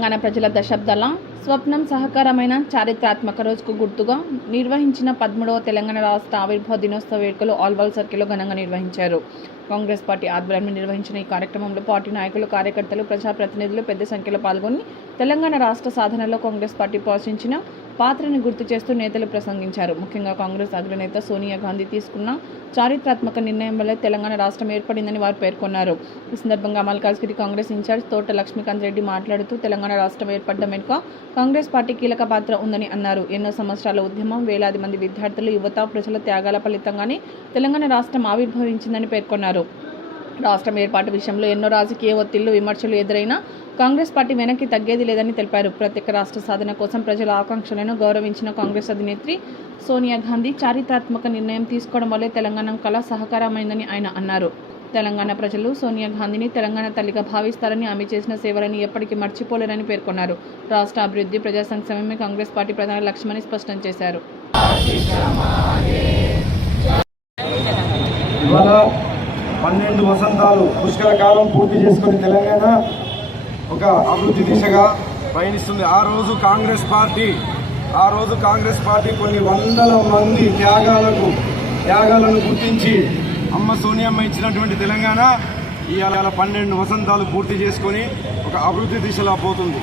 తెలంగాణ ప్రజల దశాబ్దాల స్వప్నం సహకారమైన చారిత్రాత్మక రోజుకు గుర్తుగా నిర్వహించిన 13వ తెలంగాణ రాష్ట్ర ఆవిర్భావ దినోత్సవ వేడుకలు ఆల్వాల్ సర్కిల్లో ఘనంగా నిర్వహించారు. కాంగ్రెస్ పార్టీ ఆధ్వర్యంలో నిర్వహించిన ఈ కార్యక్రమంలో పార్టీ నాయకులు, కార్యకర్తలు, ప్రజాప్రతినిధులు పెద్ద సంఖ్యలో పాల్గొని తెలంగాణ రాష్ట్ర సాధనలో కాంగ్రెస్ పార్టీ పోషించిన పాత్రను గుర్తు చేస్తూ నేతలు ప్రసంగించారు. ముఖ్యంగా కాంగ్రెస్ అగ్రనేత సోనియా గాంధీ తీసుకున్న చారిత్రాత్మక నిర్ణయం వల్ల తెలంగాణ రాష్ట్రం ఏర్పడిందని వారు పేర్కొన్నారు. ఈ సందర్భంగా మల్కాజ్గిరి కాంగ్రెస్ ఇన్ఛార్జ్ తోట లక్ష్మీకాంత్ రెడ్డి మాట్లాడుతూ తెలంగాణ రాష్ట్రం ఏర్పడడం వెనుక కాంగ్రెస్ పార్టీ కీలక పాత్ర ఉందని అన్నారు. ఎన్నో సంవత్సరాల ఉద్యమం, వేలాది మంది విద్యార్థులు, యువత, ప్రజల త్యాగాల ఫలితంగానే తెలంగాణ రాష్ట్రం ఆవిర్భవించిందని పేర్కొన్నారు. రాష్ట్రం ఏర్పాటు విషయంలో ఎన్నో రాజకీయ ఒత్తిళ్లు, విమర్శలు ఎదురైనా కాంగ్రెస్ పార్టీ వెనక్కి తగ్గేది లేదని తెలిపారు. ప్రత్యేక రాష్ట్ర సాధన కోసం ప్రజల ఆకాంక్షలను గౌరవించిన కాంగ్రెస్ అధినేత్రి సోనియా గాంధీ చారిత్రాత్మక నిర్ణయం తీసుకోవడం వల్లే తెలంగాణ కళ సహకారమైందని ఆయన అన్నారు. తెలంగాణ ప్రజలు సోనియా గాంధీని తెలంగాణ తల్లిగా భావిస్తారని, ఆమె చేసిన సేవలని ఎప్పటికీ మర్చిపోలేరని పేర్కొన్నారు. రాష్ట్ర అభివృద్ధి, ప్రజా సంక్షేమమే కాంగ్రెస్ పార్టీ ప్రధాన లక్ష్యమని స్పష్టం చేశారు. 12 వసంతాలు పుష్కర కాలం పూర్తి చేసుకుని తెలంగాణ ఒక అభివృద్ధి దిశగా పయనిస్తుంది. ఆ రోజు కాంగ్రెస్ పార్టీ కొన్ని వందల మంది త్యాగాలను గుర్తించి అమ్మ సోనియమ్మ ఇచ్చినటువంటి తెలంగాణ ఇవాళ 12 వసంతాలు పూర్తి చేసుకొని ఒక అభివృద్ధి దిశలో పోతుంది.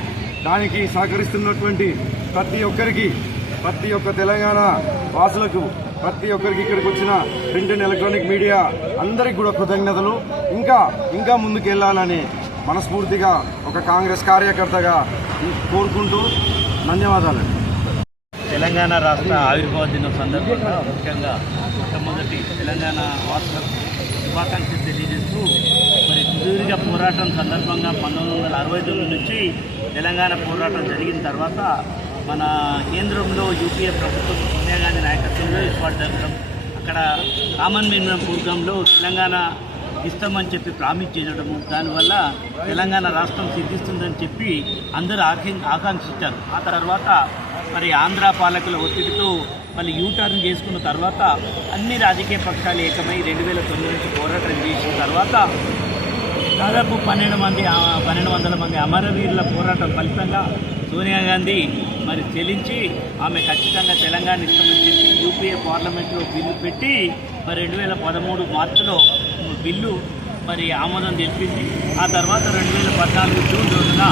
దానికి సహకరిస్తున్నటువంటి ప్రతి ఒక్క తెలంగాణ వాసులకు, ప్రతి ఒక్కరికి ఇక్కడికి వచ్చిన ప్రింట్ అండ్ ఎలక్ట్రానిక్ మీడియా అందరికి కూడా కృతజ్ఞతలు. ఇంకా ముందుకు వెళ్ళాలని మనస్ఫూర్తిగా ఒక కాంగ్రెస్ కార్యకర్తగా కోరుకుంటూ ధన్యవాదాలు. తెలంగాణ రాష్ట్ర ఆవిర్భావ దినం సందర్భంగా ముఖ్యంగా మొట్టమొదటి తెలంగాణ వాసులకు శుభాకాంక్షలు తెలియజేస్తూ మరి సుదీర్ఘ పోరాటం సందర్భంగా 1969 నుంచి తెలంగాణ పోరాటం జరిగిన తర్వాత మన కేంద్రంలో యూపీఏ ప్రభుత్వం సోనియా గాంధీ నాయకత్వంలో ఏర్పాటు జరగడం, అక్కడ కామన్ మినిమం ప్రోగ్రాంలో తెలంగాణ ఇస్తామని చెప్పి ప్రామిస్ చేయడము, దానివల్ల తెలంగాణ రాష్ట్రం సిద్ధిస్తుందని చెప్పి అందరూ ఆకాంక్షించారు. ఆ తర్వాత మరి ఆంధ్ర పాలకుల ఒత్తిడితో మళ్ళీ యూటర్న్ చేసుకున్న తర్వాత అన్ని రాజకీయ పక్షాలు ఏకమై 2009 నుంచి పోరాటం చేసిన తర్వాత దాదాపు 1200 మంది అమరవీరుల పోరాటం ఫలితంగా సోనియా గాంధీ మరి చెల్లించి ఆమె ఖచ్చితంగా తెలంగాణ ఇస్తామని చెప్పి యూపీఏ పార్లమెంట్లో బిల్లు పెట్టి మరి 2013 మార్చిలో బిల్లు మరి ఆమోదం తెలిపింది. ఆ తర్వాత 2014 జూన్ రోజున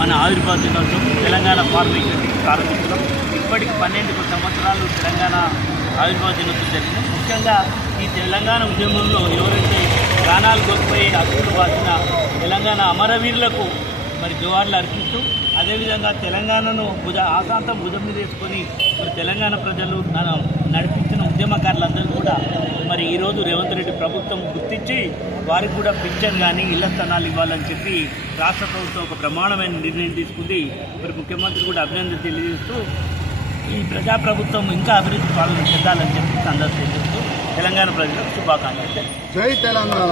మన ఆవిర్భావ దినోత్సవం తెలంగాణ ఫార్మేషన్ ప్రారంభించడం. ఇప్పటికి 12 సంవత్సరాలు తెలంగాణ ఆవిర్భావ దినోత్సవం జరిగింది. ముఖ్యంగా ఈ తెలంగాణ ఉద్యమంలో ఎవరైతే ప్రాణాలు కోల్పోయి హక్కులు వాసిన తెలంగాణ అమరవీరులకు మరి జోహార్లు అర్పిస్తూ, అదేవిధంగా తెలంగాణను ఆశాంతం భుజం మీద వేసుకొని మరి తెలంగాణ ప్రజలు నడిపించిన ఉద్యమకారులందరూ కూడా మరి ఈరోజు రేవంత్ రెడ్డి ప్రభుత్వం గుర్తించి వారికి కూడా పింఛన్ కానీ ఇళ్ల స్థలాలు ఇవ్వాలని చెప్పి రాష్ట్ర ప్రభుత్వం ఒక ప్రమాణమైన నిర్ణయం తీసుకుంది. మరి ముఖ్యమంత్రి కూడా అభినందన తెలియజేస్తూ ఈ ప్రజాప్రభుత్వం ఇంకా అభివృద్ధి పాలన చెందాలని చెప్పి సందర్శిస్తూ తెలంగాణ ప్రజలకు శుభాకాంక్షలు. జై తెలంగాణ.